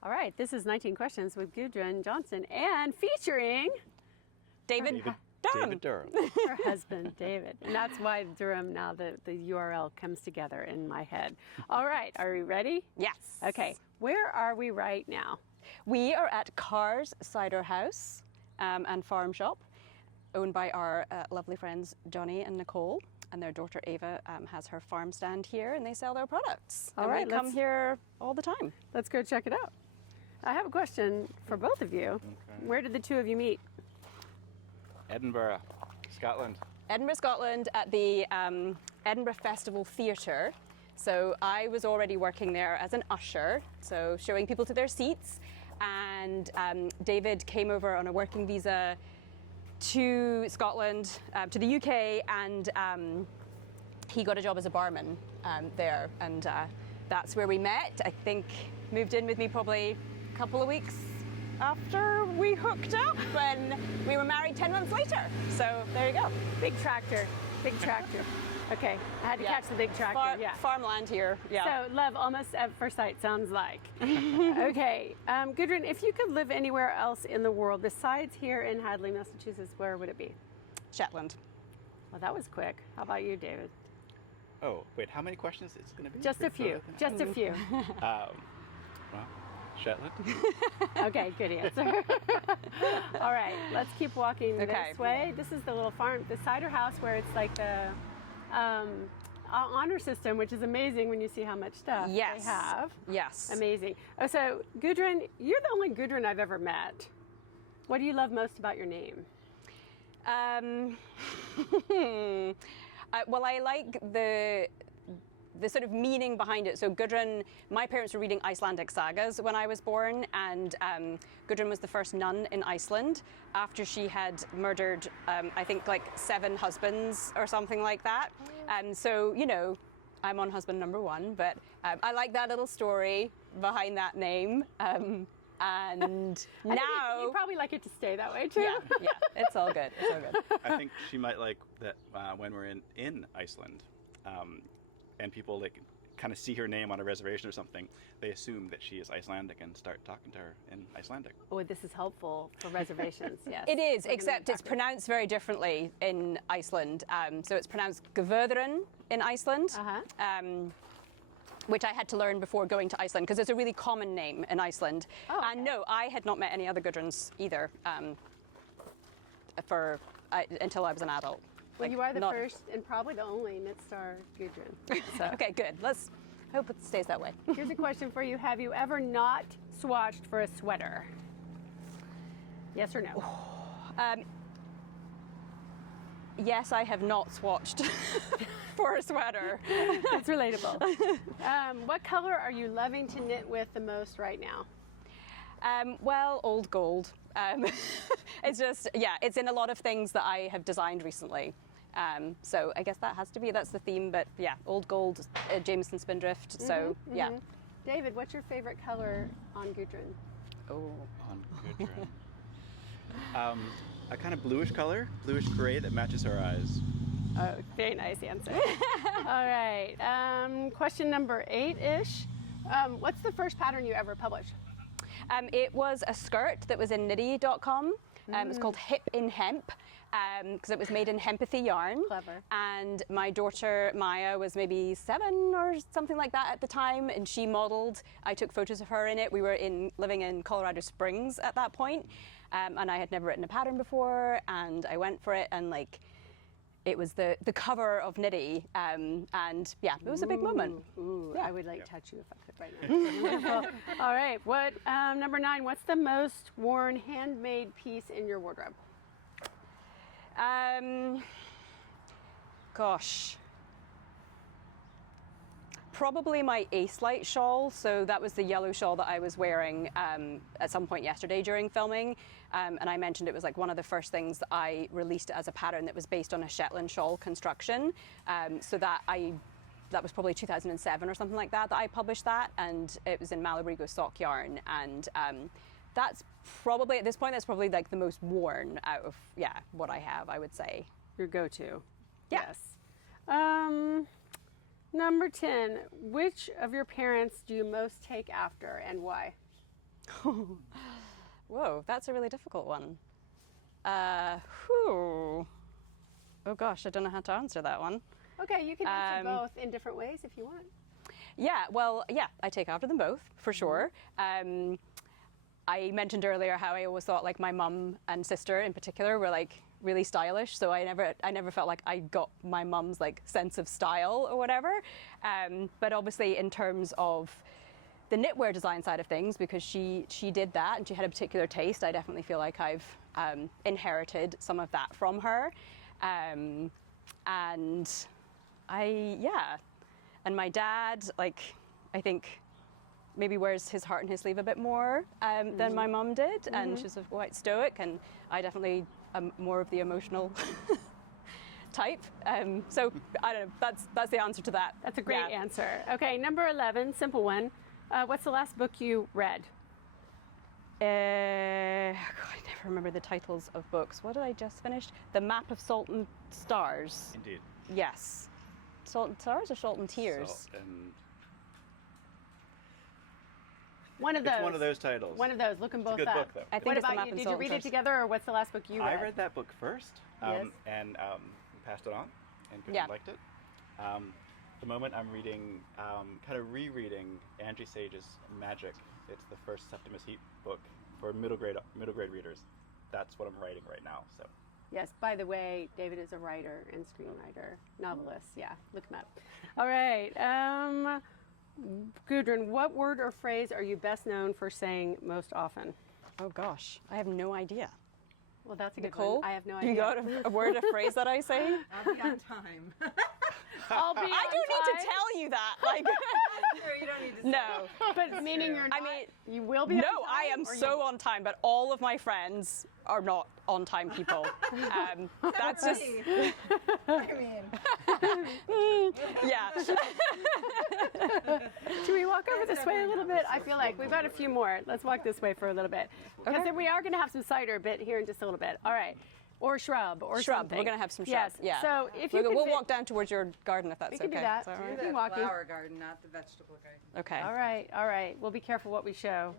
All right, this is 19 Questions with Gudrun Johnston and featuring David Durham. her husband, David. And that's why Durham, now the URL comes together in my head. All right, are we ready? Yes. Okay, where are we right now? We are at Carr's Cider House and Farm Shop, owned by our lovely friends Johnny and Nicole. And their daughter Ava has her farm stand here, and they sell their products. All and right, we come here all the time. Let's go check it out. I have a question for both of you. Okay. Where did the two of you meet? Edinburgh, Scotland. Edinburgh, Scotland, at the Edinburgh Festival Theatre. So I was already working there as an usher, so showing people to their seats. And David came over on a working visa to Scotland, to the UK, and he got a job as a barman there. And that's where we met. I think moved in with me probably a couple of weeks after we hooked up, and we were married 10 months later. So there you go. Big tractor. Okay, I had to catch the big tractor. Farmland here. Yeah. So love almost at first sight sounds like. Okay, Gudrun, if you could live anywhere else in the world besides here in Hadley, Massachusetts, where would it be? Shetland. Well, that was quick. How about you, David? Oh, wait, how many questions is it going to be? Just a few. Just a few. Well, Shetland. Okay, good answer. All right, let's keep walking this way. This is the little farm, the cider house, where it's like the honor system, which is amazing when you see how much stuff they have. Yes. Amazing. Oh, so Gudrun, you're the only Gudrun I've ever met. What do you love most about your name? Well, I like the sort of meaning behind it. So Gudrun, my parents were reading Icelandic sagas when I was born, and Gudrun was the first nun in Iceland after she had murdered, I think, like 7 husbands or something like that. So, you know, I'm on husband number 1, but I like that little story behind that name. And now you probably like it to stay that way too. Yeah, it's all good. It's all good. I think she might like that when we're in Iceland, and people like kind of see her name on a reservation or something, they assume that she is Icelandic and start talking to her in Icelandic. Oh, this is helpful for reservations. Yes, it is, except it's pronounced very differently in Iceland. So it's pronounced Gudrun in Iceland. Which I had to learn before going to Iceland, because it's a really common name in Iceland. Oh, okay. And no, I had not met any other Gudruns either until I was an adult. Well, you are the first and probably the only Knit Star Gudrun. So. Okay, good. Let's hope it stays that way. Here's a question for you. Have you ever not swatched for a sweater? Yes or no? Yes, I have not swatched for a sweater. That's relatable. What color are you loving to knit with the most right now? Well, old gold. It's just, it's in a lot of things that I have designed recently. So I guess that's the theme, but old gold, Jameson Spindrift, so yeah. David, what's your favorite color on Gudrun? Oh, on Gudrun. A kind of bluish color, bluish gray that matches her eyes. Oh, very nice answer. All right, question number 8-ish. What's the first pattern you ever published? It was a skirt that was in knitty.com. It was called Hip in Hemp, because it was made in hempathy yarn. Clever. And my daughter Maya was maybe 7 or something like that at the time, and she modeled. I took photos of her in it. We were living in Colorado Springs at that point, and I had never written a pattern before, and I went for it, and it was the cover of Knitty, and it was a big moment. I would touch you if I could right now. All right, what number 9? What's the most worn handmade piece in your wardrobe? Gosh. Probably my Ace Light shawl. So that was the yellow shawl that I was wearing at some point yesterday during filming. And I mentioned it was like one of the first things that I released as a pattern that was based on a Shetland shawl construction. So that was probably 2007 or something like that I published that. And it was in Malabrigo sock yarn. And that's probably, at this point, that's probably like the most worn out of, what I have, I would say. Your go-to. Yeah. Yes. Number 10, which of your parents do you most take after and why? Whoa, that's a really difficult one. Whew. Oh gosh, I don't know how to answer that one. Okay, you can answer both in different ways if you want. Yeah, well, yeah, I take after them both, for sure. I mentioned earlier how I always thought like my mum and sister in particular were like really stylish, so I never felt like I got my mum's like sense of style or whatever. But obviously in terms of the knitwear design side of things, because she did that and she had a particular taste, I definitely feel like I've inherited some of that from her. And my dad, like, I think maybe wears his heart in his sleeve a bit more than my mum did, and she's quite stoic, and I definitely am more of the emotional type. So I don't know, that's the answer to that. That's a great answer. Okay, number 11, simple one. What's the last book you read? God, I never remember the titles of books. What did I just finish? The Map of Salt and Stars. Indeed. Yes. Salt and Stars or Salt and Tears? Salt and... One of those. It's one of those titles. One of those. Look them both It's a good up. book, though. I think What it's the about Map you? and Did Salt you and read it Stars. together, or what's the last book you read? I read that book first, Yes. and passed it on, and Yeah. liked it. At the moment, I'm reading, kind of rereading Angie Sage's Magic. It's the first Septimus Heat book for middle grade readers. That's what I'm writing right now. So. Yes, by the way, David is a writer and screenwriter, novelist. Yeah, look him up. All right. Gudrun, what word or phrase are you best known for saying most often? Oh gosh, I have no idea. Well, that's a good Nicole, one. I have no idea. you got a word or phrase that I say? I'll be on time. I'll be I on don't need to time. tell you that. Like, Sure, you don't need to say no. But meaning you're not, I mean, you will be No, on time? I am or so on time, but all of my friends are not on time people. That's just, I mean, yeah. Should we walk over this way a little bit? I feel like we've got a few more. Let's walk this way for a little bit. Because then we are going to have some cider a bit here in just a little bit. All right. Or shrub or Shrub. something. We're going to have some shrub. Yes. Yeah. So if you We'll could walk down towards your garden if that's We can okay. do that. Is that do all right? the walking. flower garden, not the vegetable garden. Okay. All right, all right. We'll be careful what we show.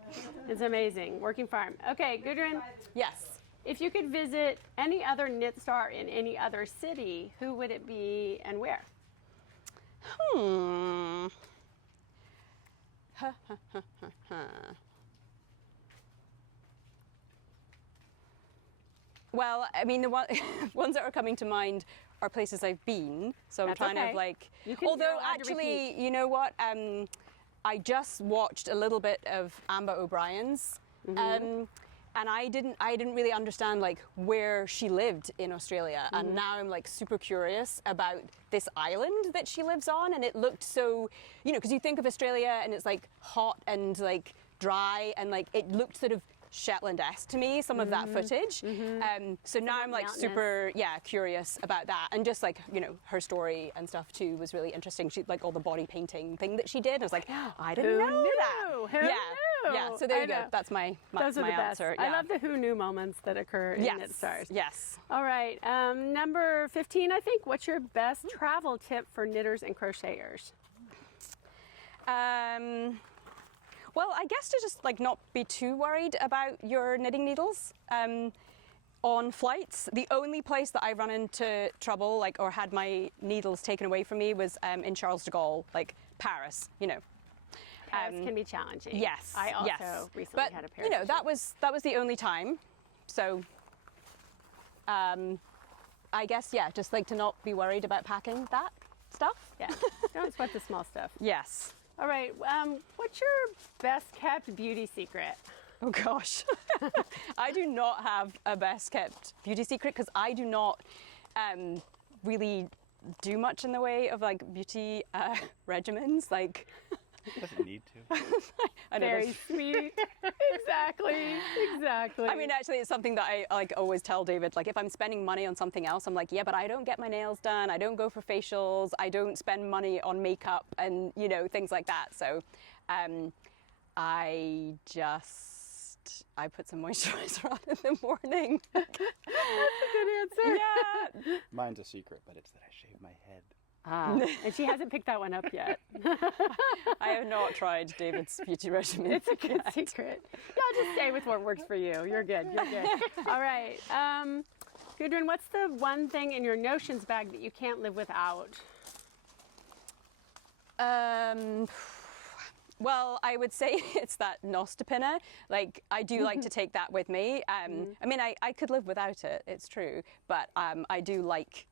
It's amazing. Working farm. Okay, Gudrun, Yes. if you could visit any other knit star in any other city, who would it be and where? Well, I mean, the ones that are coming to mind are places I've been. So I'm That's trying okay. of like. You can Although go on to actually, repeat. you know what? I just watched a little bit of Amber O'Brien's, and I didn't really understand like where she lived in Australia, and now I'm like super curious about this island that she lives on, and it looked so, you know, because you think of Australia and it's like hot and like dry, and like it looked sort of Shetland-esque to me, some of that footage. So now I'm like mountainous. super, curious about that, and just like, you know, her story and stuff too was really interesting. She like all the body painting thing that she did. I was like, I didn't Who know knew? that. Who yeah, knew? yeah. So there I you go. know. That's my Those are my the best. answer. I Yeah. love the who knew moments that occur in knit stars. Yes. All right, number 15, I think. What's your best travel tip for knitters and crocheters? Well, I guess to just like not be too worried about your knitting needles on flights. The only place that I run into trouble, like, or had my needles taken away from me was in Charles de Gaulle, like Paris. You know. Paris can be challenging. Yes. I also yes. recently but, had a Paris. you know, that was the only time. So, I guess just like to not be worried about packing that stuff. Yeah, don't sweat the small stuff. Yes. All right, what's your best kept beauty secret? Oh gosh, I do not have a best kept beauty secret because I do not really do much in the way of like beauty regimens. Like, Doesn't need to. I know Very this- sweet. Exactly. I mean, actually, it's something that I like always tell David. Like, if I'm spending money on something else, I'm like, yeah, but I don't get my nails done. I don't go for facials. I don't spend money on makeup and things like that. So, I put some moisturizer on in the morning. Good answer. Yeah. Mine's a secret, but it's that I shave my head. And she hasn't picked that one up yet. I have not tried David's beauty regimen. It's a good secret. Y'all just stay with what works for you. You're good. You're good. All right. Gudrun, what's the one thing in your notions bag that you can't live without? Well, I would say it's that nostepinna. Like, I do like to take that with me. I mean, I could live without it, it's true, but I do like,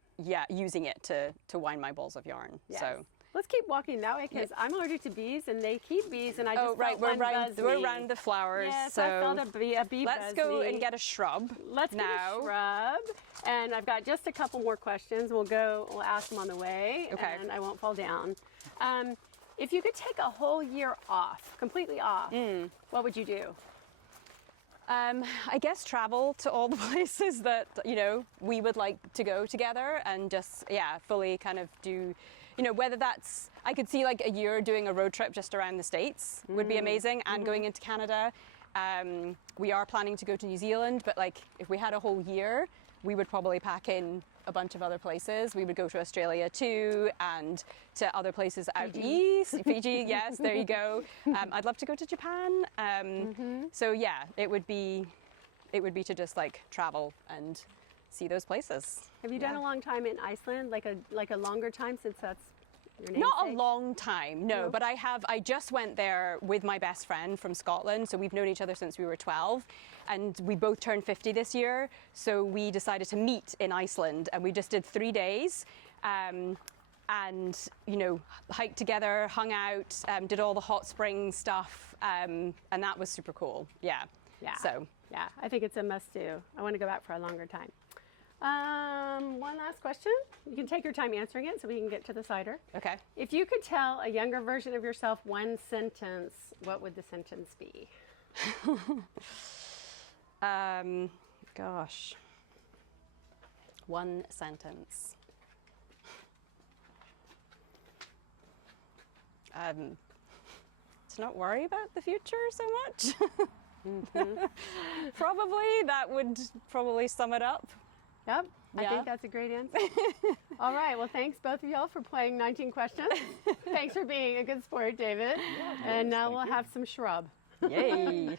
using it to wind my balls of yarn. Yes. So. Let's keep walking that way because I'm allergic to bees and they keep bees and I just felt we're one buzz we're me. around the flowers. Yes, so I felt a bee let's buzz go me. and get a shrub. Let's now. get a shrub. And I've got just a couple more questions. We'll ask them on the way. Okay. And I won't fall down. If you could take a whole year off, completely off, what would you do? I guess travel to all the places that, we would like to go together and just, fully kind of do, whether that's, I could see like a year doing a road trip just around the States would be amazing and going into Canada. We are planning to go to New Zealand, but like if we had a whole year, we would probably pack in a bunch of other places. We would go to Australia too and to other places out east. Fiji, yes, there you go. I'd love to go to Japan. So yeah, it would be to just like travel and see those places. Have you done a long time in Iceland, like a longer time since that's your namesake? Not a long time, no, but I just went there with my best friend from Scotland, so we've known each other since we were 12, and we both turned 50 this year, so we decided to meet in Iceland, and we just did 3 days, and hiked together, hung out, did all the hot spring stuff, and that was super cool. Yeah. So I think it's a must do. I want to go back for a longer time. One last question. You can take your time answering it so we can get to the cider. Okay. If you could tell a younger version of yourself one sentence, what would the sentence be? Gosh. One sentence. To not worry about the future so much. Probably, that would probably sum it up. Yep, I Yeah. think that's a great answer. All right, well, thanks both of y'all for playing 19 questions. Thanks for being a good sport, David. And now we'll have some shrub. Yay.